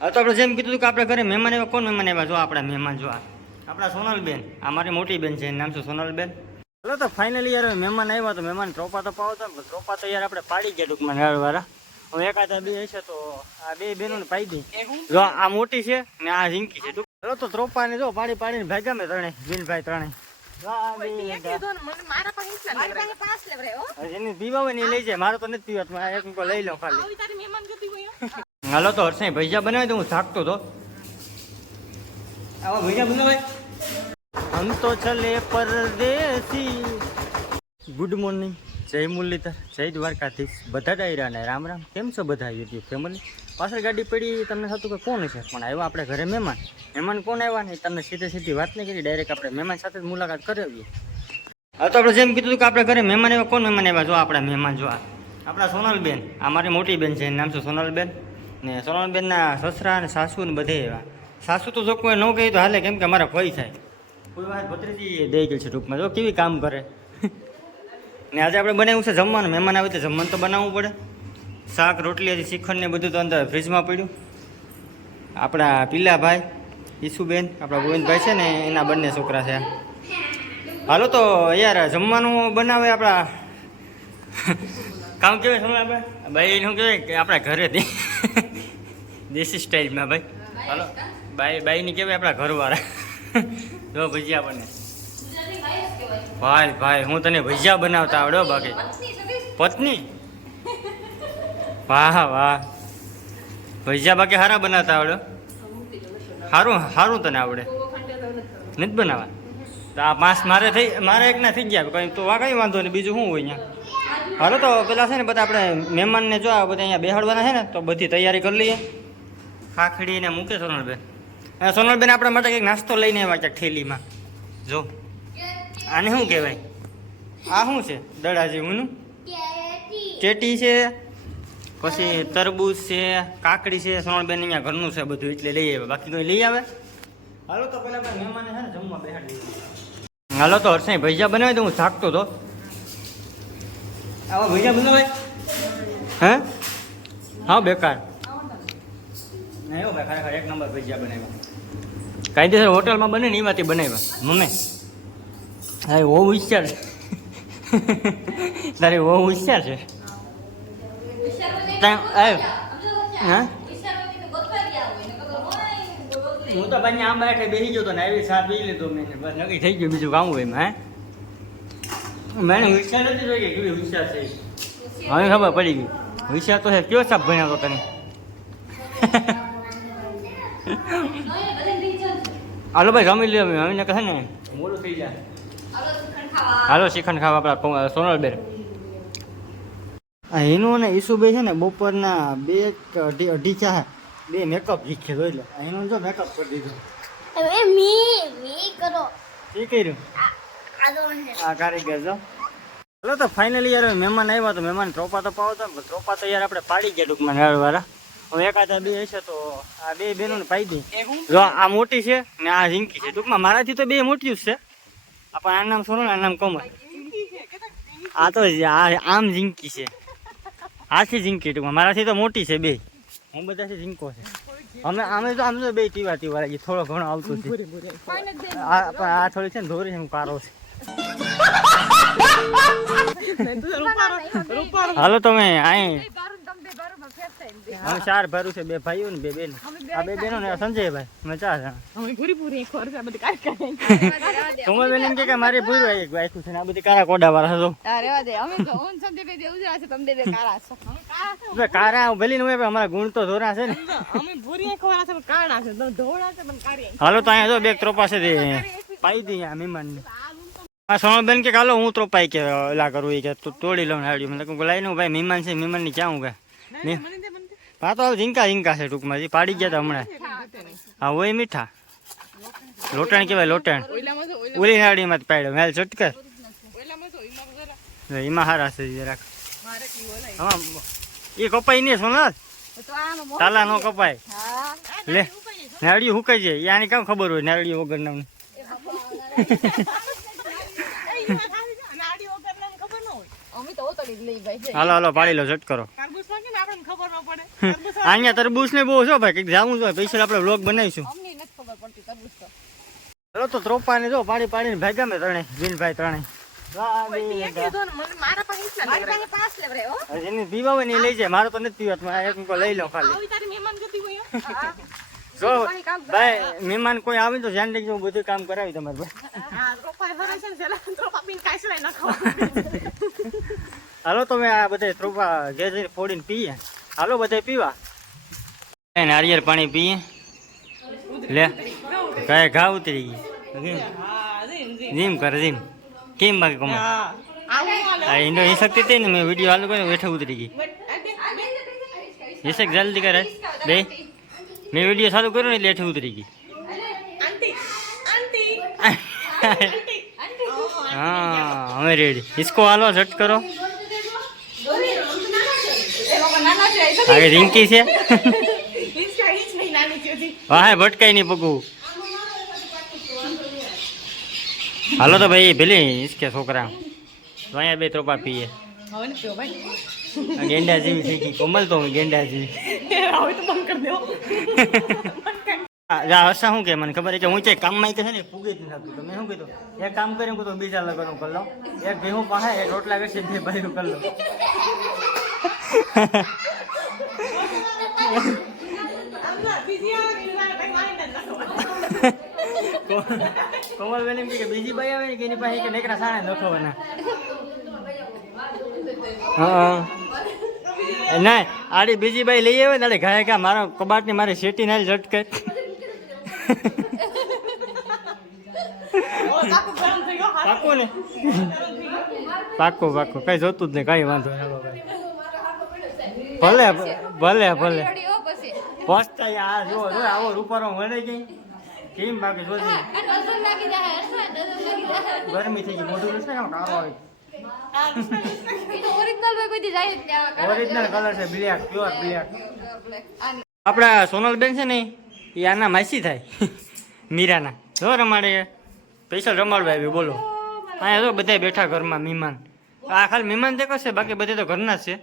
હા તો આપણે જેમ કીધું હતું કે આપણે ઘરે મહેમાન એવા કોણ મહેમાન એવા જો આપણા મહેમાન જો આ. આપણા સોનલબેન. આ મારી મોટી બેન છે એનું નામ છે સોનલબેન? ચલો તો ફાઇનલી યાર મહેમાન આવ્યા તો મહેમાન ત્રોપા તો પાવતા તો ટ્રોપા તો યાર આપણે પાડી ગયા ટૂંકમાં વાળા હવે એકાદા બે હશે તો આ બે બહેનોને પાઈ દઈ જો આ મોટી છે ને આ ઝીંકી છે ટૂંક- ચલો તો ત્રોપાને જો પાડી પાડીને ભાગ્યા મેં ત્રણે વિનભાઈ ત્રણે જો આ બે મારા પાસે લેવરાય હો. જેની પીવા હોય ને એ લઈ જાય મારે તો નથી પીવા એક લઈ લઉં ખાલી. આવી તારી મહેમાન ગતિ હોય હાલો તો હર્ષ ભૈયા બનાવી તો હું થાકતો તો. આવા ભજીયા બનાવાય હમ તો ચલે પરદેસી ગુડ મોર્નિંગ જય મુરલીધર જય દ્વારકાધીશ. બધા ડાયરાને રામ રામ. કેમ છો બધા યુટ્યુબ ફેમિલી પાછળ ગાડી પડી, તમને થતું કે કોણ છે? પણ આવ્યા આપણે ઘરે મહેમાન. મહેમાન કોણ આવ્યા ને તમને સીધે સીધી વાત નહીં કરી ડાયરેક્ટ આપણે મહેમાન સાથે મુલાકાત કરાવીએ હા, તો આપણે જેમ કીધું કે આપણે ઘરે મહેમાન આવ્યા, કોણ મહેમાન આવ્યા? જો આપણા મહેમાન, જો આપણા સોનલબેન. આ મારી મોટી બેન છે, એનું નામ છે સોનલબેન. ને સોનલબેનના સસરા અને સાસુ ને બધે એવા. સાસુ તો જો કોઈ ન કહે તો હાલે, કેમ કે અમારા ભય થાય. કોઈ વાર ભત્રીજી દઈ ગઈ છે ટૂંકમાં. જો કેવી કામ કરે. ને આજે આપણે બનાવ્યું છે જમવાનું. મહેમાન આવે તો જમવાનું તો બનાવવું પડે. શાક, રોટલી હજી ને બધું તો અંદર ફ્રીજમાં પડ્યું. આપણા પીલાભાઈ, ઈસુબેન, આપણા ગોવિંદભાઈ છે ને, એના બંને છોકરા છે. હાલો તો યાર, જમવાનું બનાવે આપણા કામ કેવાય સમય આપણે? ભાઈ શું કહેવાય કે આપણા ઘરેથી દેશી સ્ટાઇલમાં ભાઈ. હાલો. બાઈ બાઈની કહેવાય આપણા ઘરવાળા. જો, ભજીયા બને. ભાઈ ભાઈ, હું તને ભજીયા બનાવતા આવડ્યો બાકી. પત્ની? વાહ વાહ. ભજીયા બાકી સારા બનાવતા આવડે? સારું સારું તને આવડે. નથી બનાવવા? તો આ પાંચ મારે થઈ મારે એકના થઈ ગયા. કંઈ તો વા કંઈ વાંધો નહીં. બીજું શું હોય અહીંયા? હાલો તો પેલા છે ને બધા આપણે મહેમાનને જો આ બધા અહીંયા બેહાડવાના છે ને તો બધી તૈયારી કરી લઈએ. ખાખડીને મૂકે સોનલબેન. અને સોનલબેન આપણા માટે કંઈક નાસ્તો લઈને આવ્યા ક્યાંક થેલીમાં જો. આને શું કહેવાય? આ શું છે? દડા જેવુંનું ચેટી છે? પછી તરબૂચ છે કાકડી છે સોનલબેન અહીંયા ઘરનું છે બધું એટલે લઈ આવે બાકી કોઈ લઈ આવે. હાલો તો પેલા મહેમાને છે ને જમવા બેસાડી હાલો તો હર્ષાઈ ભજીયા બનાવે તો હું થાકતો તો. આવા ભજીયા બનાવે. હે? હા બેકાર. નહીં હો ભાઈ ખરેખર એક નંબર ભજીયા બનાવ્યા. કાયદેસર હોટલમાં બને ને એમાંથી બનાવ્યા. મમ્મી હા બહુ હોશિયાર છે. તારે બહુ હોશિયાર છે. હા? હું તો ભાઈ આમ બેઠે બેસી ગયો તો ને આવી સા પી લીધો મેં બસ નક્કી થઈ ગયું બીજું કામ હોય એમાં હે? મેં હોશિયાર નથી જોઈ કે કેવી હોશિયાર છે હવે ખબર પડી ગઈ. હોશિયાર તો છે કયો સાપ ભણ્યા તો તને? હાલો ભાઈ રમી લ્યો હવે કહે ને. મોડું થઈ જાય. હાલો શ્રીખંડ ખાવા આપણા સોનલબેન. આ એનું અને ઈસુભાઈ છે ને બપોરના બે અઢી અઢી ચા બે મેકઅપ શીખે જોઈ લો. હિનુ જો મેકઅપ કરી દીધો. હવે મી મી કરો. શું કર્યું? આ તો કારીગર જો. ચલો તો ફાઇનલી યાર મહેમાન આવ્યા તો મહેમાન ત્રોપા તો પાવતા પણ ત્રોપા તો યાર આપણે પાડી ગયા ટૂંકમાં વાળા હવે એકાદા બે હશે તો આ બે બહેનોને પાડી દે. જો આ મોટી છે ને આ ઝીંકી છે. ટૂંકમાં મારાથી તો બે મોટી જ છે. આ પણ આ નામ સોનું ને? આ નામ કોમલ. આ તો આમ ઝીંકી છે. આથી ઝીંકી ટૂંકમાં. મારાથી તો મોટી છે બે. હું બધાથી ઝીંકો છે. અમે અમે તો આમ તો બે ટીવા ટીવા લાગી થોડો ઘણો આવતું છે. આ પણ આ થોડી છે ને ધોરી છે હું કારો છે. હાલો તમે અહીં અમે ચાર ભરું છે બે ભાઈઓ ને બે બેન. આ બે બેનો ને સંજયભાઈ અમે ચાર જણા. તમે બેન એમ કે કે મારે ભૂલ એક આખું છે ને આ બધી કારા કોડા વાળા છો. એટલે કારા ભલી ને અમારા ગુણ તો ધોરા છે ને. હાલો તો અહીંયા જો બે ત્રોપા છે તે. પાઈ દી આ મહેમાન ને. સોનલબેન કે કાલો હું ત્રોપાઈ કે ઓલા કરું એ કે તું તોડી લઉં હાડ્યું. કહું લઈ લઉં ભાઈ મહેમાન છે મહેમાનની ક્યાં હું કે હા તો ઝીંકા ઝીંકા છે ટૂંકમાં. જી પાડી ગયા તા હમણાં. હા હોય મીઠા. લોટણ કહેવાય લોટણ. ઓલી જ પાડ્યો. મેલ છટકે. એમાં હારા છે જરાક. હા એ કપાઈ નહીં સોનલ તાલા નો કપાય. લે નાળિયું હુકાઈ જાય. યાની કામ ખબર હોય નાળિયું વગર નામ અમે તો ઓતડી જ લઈ ભાઈ. હાલો હાલો પાડી લો ઝટ કરો. આપણને ખબર ન પડે. અહીંયા તરબૂચ ને બહુ છો ભાઈ કંઈક જાવું જોઈએ પૈસા આપણે વ્લોગ બનાવીશું. અમને નથી ખબર પડતી તરબૂચ તો. ચાલો તો ત્રોપા ને જો પાણી પાડીને ભાગ્યા મેં ત્રણે જીનભાઈ ત્રણે કોઈ એક કીધું ને મને મારા પાસે એટલા મારી પાસે પાંચ લેવરે હો જેની પીવા હોય ને લઈ જાય મારો તો નથી પીવા એક લઈ લો ખાલી. આવી મહેમાન ગતિ હોય હા. જો ભાઈ મહેમાન કોઈ આવે ને તો ધ્યાન રાખજો હું બધું કામ કરાવી તમારે ભાઈ. હા રોપાય હરે છે ને છેલ્લા રોપા પીને કાંઈ સિવાય ન ખાવાનું હાલો તો મેં આ બધા ત્રોપા ઘેર જઈને ફોડીને પીએ હાલો બધા પીવા એ નારિયેળ પાણી પીએ લે કાંઈ ઘા ઉતરી ગઈ હા જીમ જીમ જીમ કરે જીમ કેમ બાકી કમા હા આવું હાલે આ ઇન્ડો એ શક્તિ હતી ને મેં વિડીયો હાલ કર્યો બેઠા ઉતરી ગઈ યશક જલ્દી કરે બે મેં વિડીયો ચાલુ કર્યો ને એટલે હેઠે ઉતરી ગઈ આંટી આંટી હા હવે રેડી इसको હાલો ઝટ કરો આગે રિંકી છે? હા ભટકાઈ નહીં પગું. હાલો તો ભાઈ ભેલી ઈસકે છોકરા. તો અહીંયા બે ત્રોપા પીએ. ગેંડા જેવી ગઈ. કોમલ તો હું ગેંડા જેવી. જા શું કે મને ખબર છે કે હું છે કામમાં કે છે ને પૂગી જ નથી. તો મેં શું કીધું? એક કામ કર્યું કહું તો બીજા લગ્ન કરી લઉં. એક ભેહું પાસે એક રોટલા કરશે બે ભાઈ કરી લઉં. આમ બેન ને એમ કે બીજી ભાઈ આવે ને કે એની પાસે કે નેકરા સારા લખવાના હા ના, આડી બીજી ભાઈ લઈ આવે ને આડે ઘાય ઘા મારા કબાટની મારી શેટી નાલ ઝટકે. પાકું ને. પાકું પાકું. કઈ જોતું જ નહીં, કઈ વાંધો ભલે. ભલે ભલે. પસ્તા આ જો જો આવો રૂપારો મળે ગઈ. કેમ બાકી જો ગરમી થઈ ગઈ મોઢું નથી ને કાળો આવે. ઓરિજિનલ કલર છે બ્લેક પ્યોર બ્લેક આપણા સોનલબેન છે ને એ આના માસી થાય. મીરાના. જો રમાડે. સ્પેશિયલ રમાડવા આવ્યું બોલો. અહીંયા જો બધા બેઠા ઘરમાં મહેમાન. આ ખાલી મહેમાન દેખો છે બાકી બધે તો ઘરના જ છે.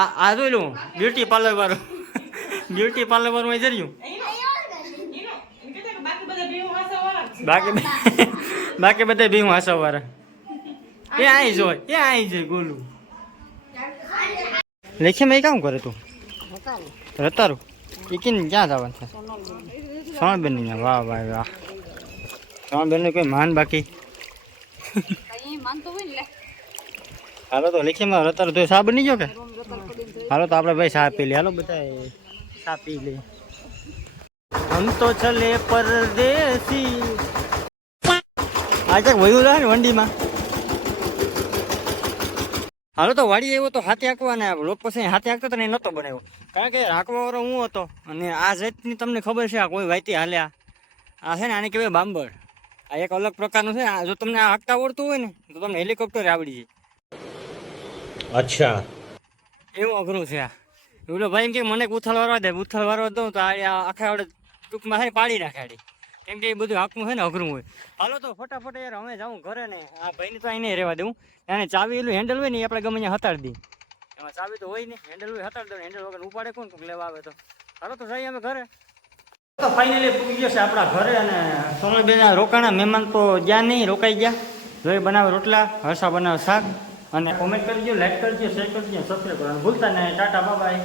આ આ જોઈ લઉં બ્યુટી પાર્લર વાળું. બ્યુટી પાર્લર વાળું અહીં જર્યું. બાકી. બાકી બધા ભીમ હાસા વાળા એ અહીં જોય એ અહીં જોય ગોલું. લેખે મેં કામ કરે તું? રતારું? એ ક્યાં જવાનું છે? સોણબેનની વાહ વાહ વાહ. સોણબેન ને કોઈ માન બાકી હાલો તો લેખીમાં રતર તો સાબ નહીં ગયો કે? હાલો તો આપણે ભાઈ સા પી લે હાલો બધા સા પી લે હમ તો ચલે પરદેસી આજે વયું રહે ને વંડીમાં? હાલો તો વાડી આવ્યો તો હાથે હાંકવાના લોક પછી હાથે આંકતો તો ને એ નહોતો બનાવ્યો. કારણ કે આંકવા વાળો હું હતો અને આ જાતની તમને ખબર છે આ કોઈ વાયતી હાલ્યા આ. છે ને આને કહેવાય બાંબર. આ એક અલગ પ્રકારનું છે જો તમને આ હાંકતા આવડતું હોય ને તો તમને હેલિકોપ્ટર આવડી જાય. અચ્છા. એવું અઘરું છે આ. એવડો ભાઈ એમ કે મને ઉથલ વારવા દે ઉથલ વારવા દઉં તો આ આખે આવડે ટૂંકમાં છે પાડી નાખાડી કેમ કે એ બધું હાકું છે ને અઘરું હોય. હાલો તો ફટાફટ યાર, અમે જાઉં ઘરે ને આ ભાઈને તો અહીં રહેવા દઉં. એને ચાવી એટલું હેન્ડલ હોય ને આપણે ગમે ત્યાં હતાડી દઈએ. એમાં ચાવી તો હોય ને હેન્ડલ હોય, હતાડી દઉં હેન્ડલ વગર ઉપાડે કોણ કોઈક લેવા આવે તો. હાલો તો જઈએ અમે ઘરે. તો ફાઇનલી પૂગી ગયો છે આપણા ઘરે અને સોનલબેન રોકાણા મહેમાન તો ગયા નહીં, રોકાઈ ગયા. જોઈ બનાવે રોટલા હર્ષા બનાવે શાક. અને કોમેન્ટ કરજો લાઈક કરજો શેર કરજો સબસ્ક્રાઈબ કરવાનું ભૂલતા નહીં. ટાટા બાય